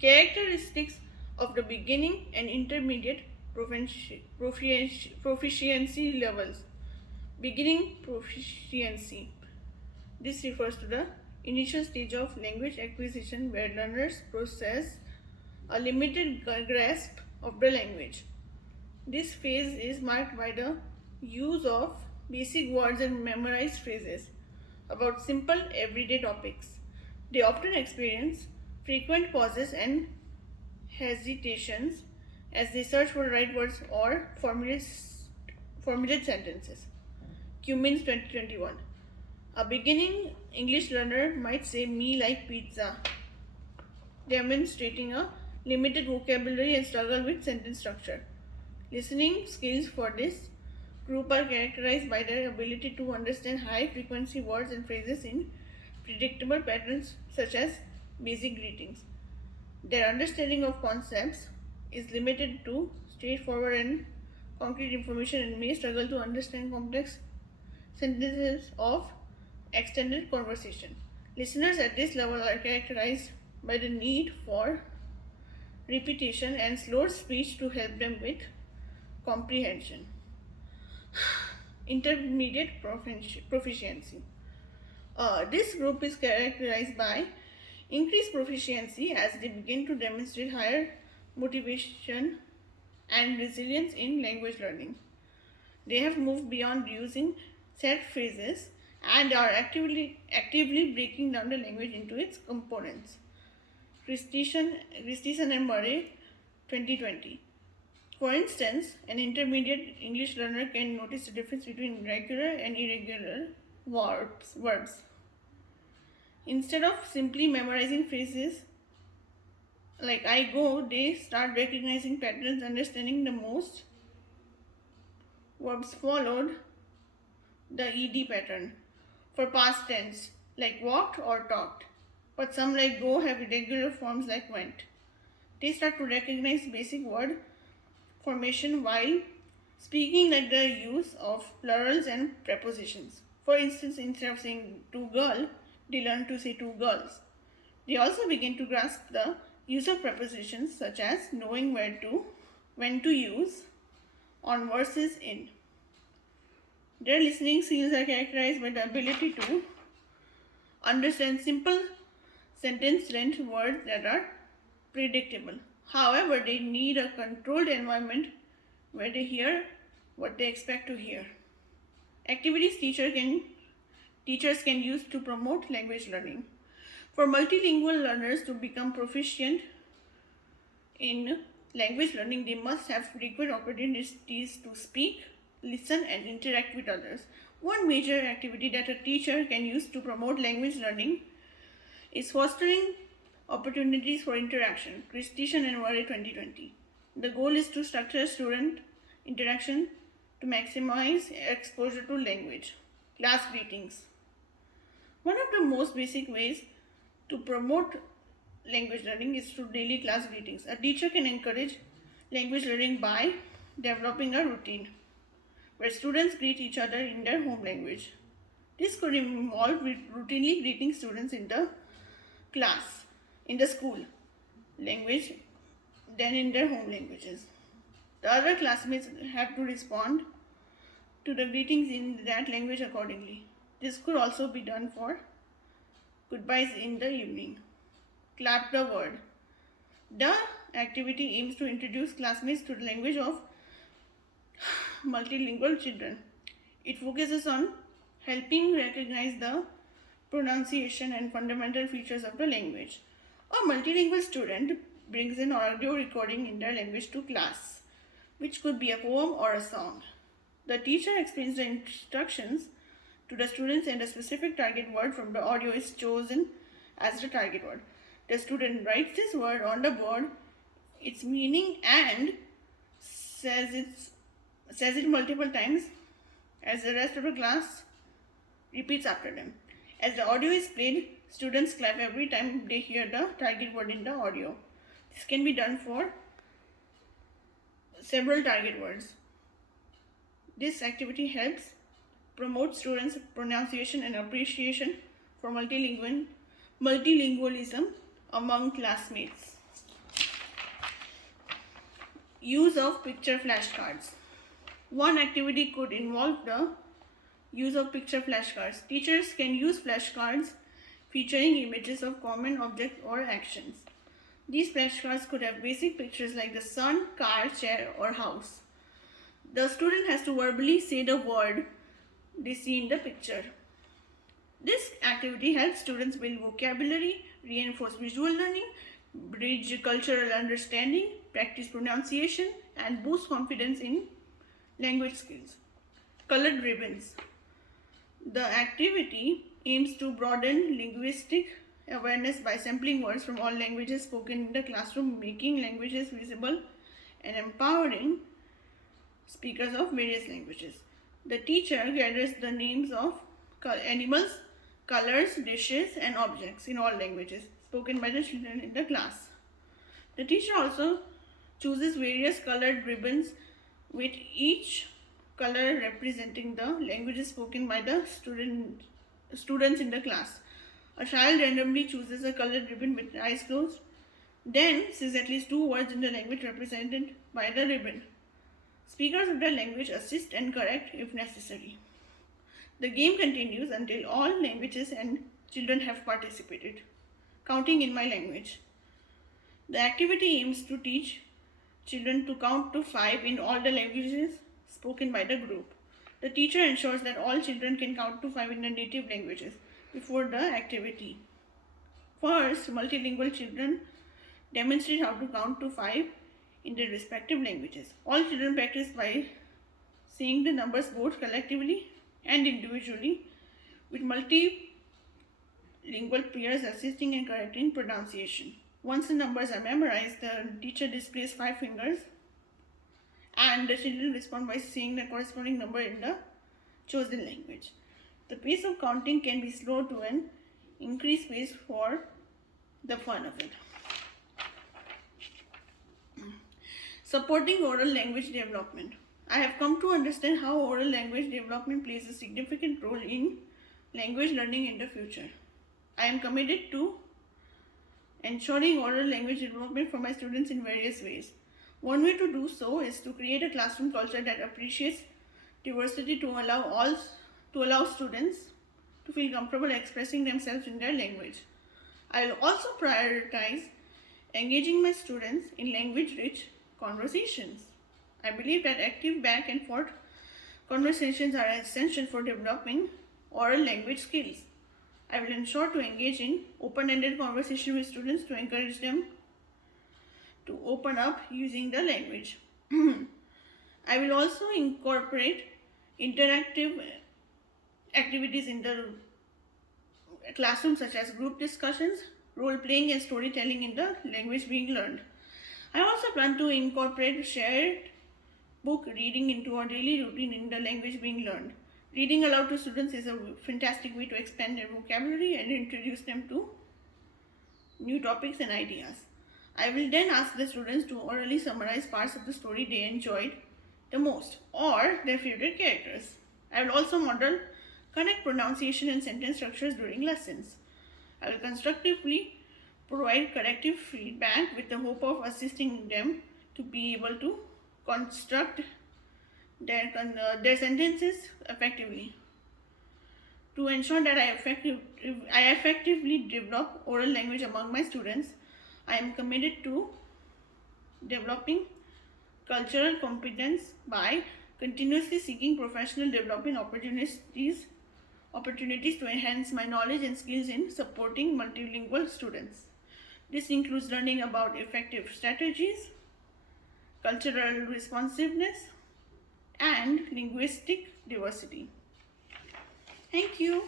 Characteristics of the beginning and intermediate proficiency levels. Beginning proficiency. This refers to the initial stage of language acquisition where learners possess a limited grasp of the language. This phase is marked by the use of basic words and memorized phrases about simple everyday topics. They often experience frequent pauses and hesitations as they search for the right words or formulate sentences. Cummins 2021. A beginning English learner might say me like pizza, demonstrating a limited vocabulary and struggle with sentence structure. Listening skills for this group are characterized by their ability to understand high frequency words and phrases in predictable patterns such as basic greetings. Their understanding of concepts is limited to straightforward and concrete information and may struggle to understand complex sentences of extended conversation. Listeners at this level are characterized by the need for repetition and slower speech to help them with comprehension. Intermediate proficiency. This group is characterized by increased proficiency as they begin to demonstrate higher motivation and resilience in language learning. They have moved beyond using set phrases and are actively breaking down the language into its components. Christison and Murray 2020. For instance, an intermediate English learner can notice the difference between regular and irregular verbs. Instead of simply memorizing phrases like I go, they start recognizing patterns, understanding the most verbs followed the ed pattern for past tense like walked or talked, but some like go have irregular forms like went. They start to recognize basic word formation while speaking, like the use of plurals and prepositions. For instance, instead of saying two girl, they learn to say two girls. They also begin to grasp the use of prepositions such as knowing when to use, on versus in. Their listening skills are characterized by the ability to understand simple sentence length words that are predictable. However, they need a controlled environment where they hear what they expect to hear. Activities teachers can use to promote language learning. For multilingual learners to become proficient in language learning, they must have frequent opportunities to speak, listen, and interact with others. One major activity that a teacher can use to promote language learning is fostering opportunities for interaction. Christison and Murray 2020. The goal is to structure student interaction to maximize exposure to language. Class greetings. One of the most basic ways to promote language learning is through daily class greetings. A teacher can encourage language learning by developing a routine where students greet each other in their home language. This could involve routinely greeting students in the class, in the school language, then in their home languages. The other classmates have to respond to the greetings in that language accordingly. This could also be done for goodbyes in the evening. Clap the word. The activity aims to introduce classmates to the language of multilingual children. It focuses on helping recognize the pronunciation and fundamental features of the language. A multilingual student brings an audio recording in their language to class, which could be a poem or a song. The teacher explains the instructions to the students and a specific target word from the audio is chosen as the target word. The student writes this word on the board, its meaning, and says it multiple times as the rest of the class repeats after them. As the audio is played, students clap every time they hear the target word in the audio. This can be done for several target words. This activity helps promote students' pronunciation and appreciation for multilingualism among classmates. Use of picture flashcards. One activity could involve the use of picture flashcards. Teachers can use flashcards featuring images of common objects or actions. These flashcards could have basic pictures like the sun, car, chair, or house. The student has to verbally say the word they see in the picture. This activity helps students build vocabulary, reinforce visual learning, bridge cultural understanding, practice pronunciation, and boost confidence in language skills. Colored ribbons. The activity aims to broaden linguistic awareness by sampling words from all languages spoken in the classroom, making languages visible and empowering speakers of various languages. The teacher gathers the names of animals, colors, dishes, and objects in all languages spoken by the children in the class. The teacher also chooses various colored ribbons with each color representing the languages spoken by the students in the class. A child randomly chooses a colored ribbon with eyes closed, then says at least 2 words in the language represented by the ribbon. Speakers of the language assist and correct if necessary. The game continues until all languages and children have participated. Counting in my language. The activity aims to teach children to count to 5 in all the languages spoken by the group. The teacher ensures that all children can count to 5 in their native languages before the activity. First, multilingual children demonstrate how to count to 5 in their respective languages. All children practice by saying the numbers both collectively and individually, with multilingual peers assisting and correcting pronunciation. Once the numbers are memorized, the teacher displays 5 fingers and the children respond by saying the corresponding number in the chosen language. The pace of counting can be slowed to an increased pace for the fun of it. Supporting oral language development. I have come to understand how oral language development plays a significant role in language learning in the future. I am committed to ensuring oral language development for my students in various ways. One way to do so is to create a classroom culture that appreciates diversity to allow students to feel comfortable expressing themselves in their language. I will also prioritize engaging my students in language-rich conversations. I believe that active back and forth conversations are essential for developing oral language skills. I will ensure to engage in open-ended conversation with students to encourage them to open up using the language. I will also incorporate interactive activities in the classroom such as group discussions, role playing and storytelling in the language being learned. I also plan to incorporate shared book reading into our daily routine in the language being learned. Reading aloud to students is a fantastic way to expand their vocabulary and introduce them to new topics and ideas. I will then ask the students to orally summarize parts of the story they enjoyed the most or their favorite characters. I will also model correct pronunciation and sentence structures during lessons. I will constructively provide corrective feedback with the hope of assisting them to be able to construct their sentences effectively. To ensure that I effectively develop oral language among my students, I am committed to developing cultural competence by continuously seeking professional development opportunities to enhance my knowledge and skills in supporting multilingual students. This includes learning about effective strategies, cultural responsiveness, and linguistic diversity. Thank you.